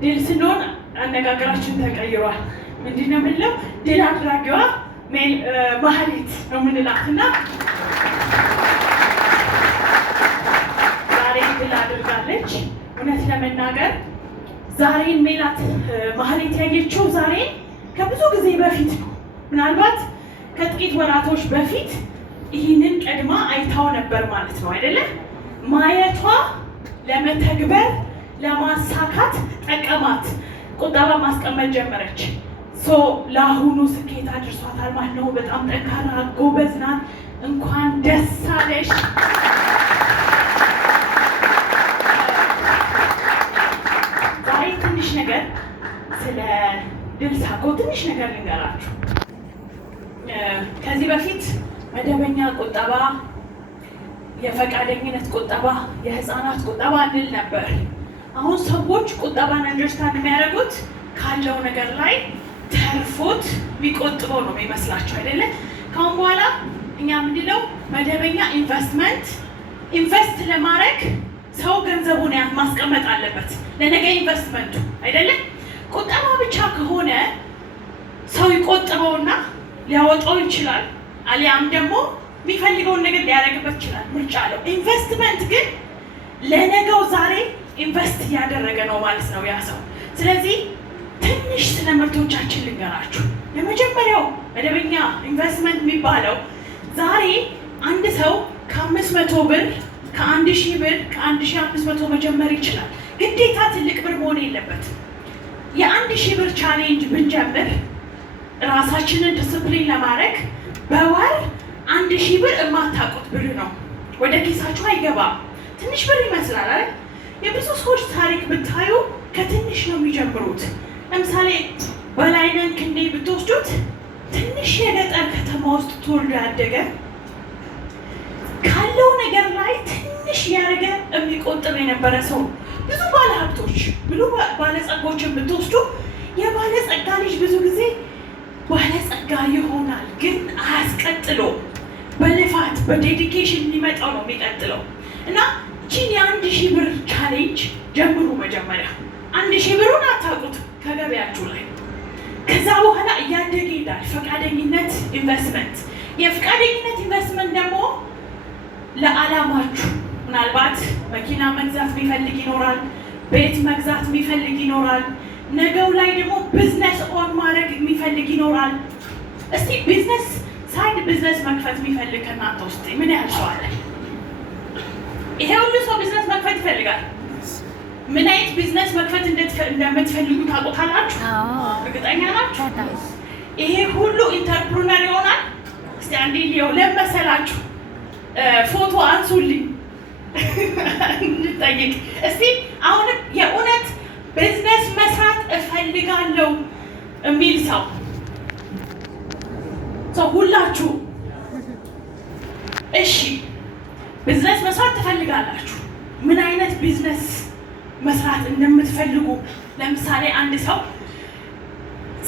ድል ስንሆን አነጋገራችን ተቀይሯል። ምንድን ነው የምንለው? ድል አድራጊዋ ማህሌት ነው የምንላትና ዛሬ ድል አድርጋለች። እውነት ለመናገር ዛሬን ሜላት ማህሌት ያየችው ዛሬ ከብዙ ጊዜ በፊት ነው። ምናልባት ከጥቂት ወራቶች በፊት ይህንን ቀድማ አይታው ነበር ማለት ነው አይደለ? ማየቷ ለመተግበር ለማሳካት ጠቀማት። ቁጠባ ማስቀመጥ ጀመረች። ለአሁኑ ስኬት አድርሷታል ማለት ነው። በጣም ጠንካራ ጎበዝ ናት። እንኳን ደስ አለሽ። ዛሬ ትንሽ ነገር ስለ ድል ሳጎ ትንሽ ነገር ልንገራችሁ። ከዚህ በፊት መደበኛ ቁጠባ፣ የፈቃደኝነት ቁጠባ፣ የህፃናት ቁጠባ እንል ነበር። አሁን ሰዎች ቁጠባን አንደርስታንድ የሚያደርጉት ካለው ነገር ላይ ተርፎት የሚቆጥበው ነው የሚመስላቸው አይደለ? ካሁን በኋላ እኛ ምንድነው መደበኛ ኢንቨስት ለማድረግ ሰው ገንዘቡን ማስቀመጥ አለበት ለነገ ኢንቨስትመንቱ አይደለ? ቁጠባ ብቻ ከሆነ ሰው ይቆጥበውና ሊያወጣው ይችላል፣ አሊያም ደግሞ የሚፈልገውን ነገር ሊያደርግበት ይችላል። ምርጫ አለው። ኢንቨስትመንት ግን ለነገው ዛሬ ኢንቨስት እያደረገ ነው ማለት ነው ያ ሰው። ስለዚህ ትንሽ ስለ ምርቶቻችን ልንገራችሁ። የመጀመሪያው መደበኛ ኢንቨስትመንት የሚባለው ዛሬ አንድ ሰው ከ500 ብር፣ ከ1000 ብር፣ ከ1500 መጀመር ይችላል። ግዴታ ትልቅ ብር መሆን የለበትም። የ1000 ብር ቻሌንጅ ብንጀምር ራሳችንን ዲስፕሊን ለማድረግ በወር 1000 ብር የማታውቁት ብር ነው፣ ወደ ኪሳችሁ አይገባም። ትንሽ ብር ይመስላል አይደል? የብዙ ሰዎች ታሪክ ብታዩ ከትንሽ ነው የሚጀምሩት። ለምሳሌ በላይነን ክንዴ ብትወስዱት ትንሽ የገጠር ከተማ ውስጥ ተወልዶ ያደገ ካለው ነገር ላይ ትንሽ ያደረገ የሚቆጥር የነበረ ሰው። ብዙ ባለሀብቶች ብዙ ባለጸጎችን ብትወስዱ የባለጸጋ ልጅ ብዙ ጊዜ ባለጸጋ ይሆናል፣ ግን አያስቀጥሎ በልፋት በዴዲኬሽን የሚመጣው ነው የሚቀጥለው። እና ይህችን የ1000 ብር ቻሌንጅ ጀምሩ። መጀመሪያ 1000 ብሩን አታውቁት ከገበያችሁ ላይ። ከዛ በኋላ እያደገ ይሄዳል። ፈቃደኝነት ኢንቨስትመንት። የፈቃደኝነት ኢንቨስትመንት ደግሞ ለዓላማችሁ፣ ምናልባት መኪና መግዛት የሚፈልግ ይኖራል፣ ቤት መግዛት የሚፈልግ ይኖራል፣ ነገው ላይ ደግሞ ቢዝነስ ኦን ማድረግ የሚፈልግ ይኖራል። እስቲ ሳይድ ቢዝነስ መክፈት የሚፈልግ ከእናንተ ውስጥ ምን ያህል ሰው አለ? ይሄ ሁሉ ሰው ቢዝነስ መክፈት ይፈልጋል። ምን አይነት ቢዝነስ መክፈት እንደምትፈልጉ ታውቁታላችሁ? እርግጠኛ ናችሁ? ይሄ ሁሉ ኢንተርፕሩነር ይሆናል? እስቲ አንዴ ሊየው ለመሰላችሁ ፎቶ አንሱልኝ እንጠይቅ እስቲ። አሁንም የእውነት ቢዝነስ መስራት እፈልጋለሁ የሚል ሰው ሁላችሁ እሺ፣ ቢዝነስ መስራት ትፈልጋላችሁ። ምን አይነት ቢዝነስ መስራት እንደምትፈልጉ ለምሳሌ አንድ ሰው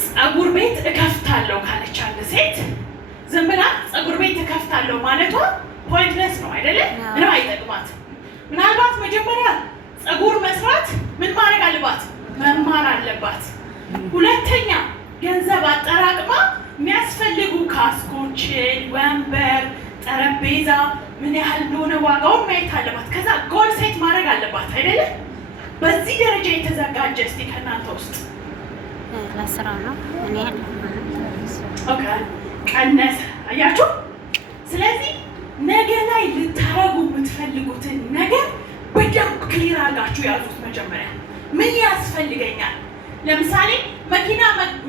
ፀጉር ቤት እከፍታለሁ ካለች አንድ ሴት ዝም ብላ ፀጉር ቤት እከፍታለሁ ማለቷ ፖይንትለስ ነው አይደለ? እና አይጠቅማት። ምናልባት መጀመሪያ ፀጉር መስራት ምን ማድረግ አለባት? መማር አለባት። ሁለተኛ ገንዘብ አጠራቅማ የሚያስፈልጉ ካስኮችን፣ ወንበር፣ ጠረጴዛ ምን ያህል እንደሆነ ዋጋውን ማየት አለባት። ከዛ ጎል ሴት ማድረግ አለባት አይደለ? በዚህ ደረጃ የተዘጋጀ እስቲ ከእናንተ ውስጥ ለስራ ነው እኔ ኦኬ ቀነሰ። አያችሁ? ስለዚህ ነገ ላይ ልታረጉ የምትፈልጉትን ነገር በደንብ ክሊር አድርጋችሁ ያዙት። መጀመሪያ ምን ያስፈልገኛል? ለምሳሌ መኪና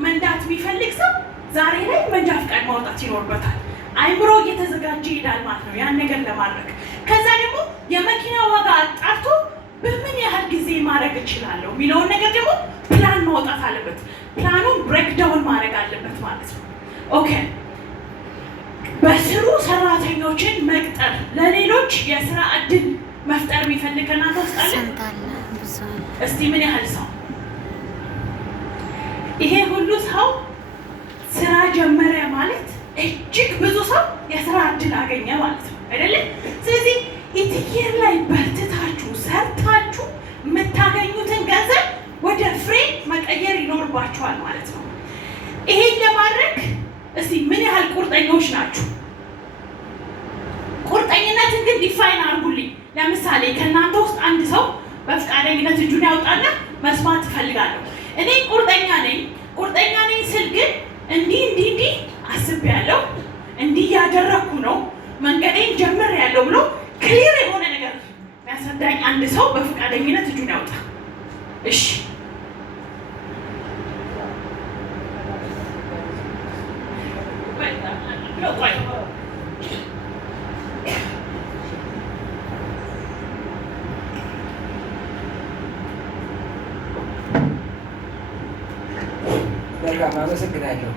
መንዳት የሚፈልግ ሰው ዛሬ ላይ መንጃ ፈቃድ ማውጣት ይኖርበታል። አይምሮ እየተዘጋጀ ይሄዳል ማለት ነው ያን ነገር ለማድረግ። ከዛ ደግሞ የመኪና ዋጋ አጣርቶ በምን ያህል ጊዜ ማድረግ እችላለሁ የሚለውን ነገር ደግሞ ፕላን ማውጣት አለበት። ፕላኑን ብሬክዳውን ማድረግ አለበት ማለት ነው። ኦኬ በስሩ ሰራተኞችን መቅጠር፣ ለሌሎች የስራ እድል መፍጠር የሚፈልግ ከእናንተ ውስጥ አለ? እስቲ ምን ያህል ሰው? ይሄ ሁሉ ሰው ስራ ጀመረ ማለት እጅግ ብዙ ሰው የስራ እድል አገኘ ማለት ነው አይደለ? ስለዚህ ኢትዮጵያ ላይ በርትታችሁ ሰርታችሁ የምታገኙትን ገንዘብ ወደ ፍሬ ለምሳሌ ከእናንተ ውስጥ አንድ ሰው በፍቃደኝነት እጁን ያውጣና መስማት እፈልጋለሁ። እኔ ቁርጠኛ ነኝ ስል ግን እንዲህ አስቤያለሁ፣ እንዲህ ያደረኩ ነው፣ መንገዴን ጀምሬያለሁ ብሎ ክሊር የሆነ ነገር የሚያስረዳኝ አንድ ሰው በፍቃደኝነት እጁን ያውጣ። እሺ በጣም አመሰግናለሁ።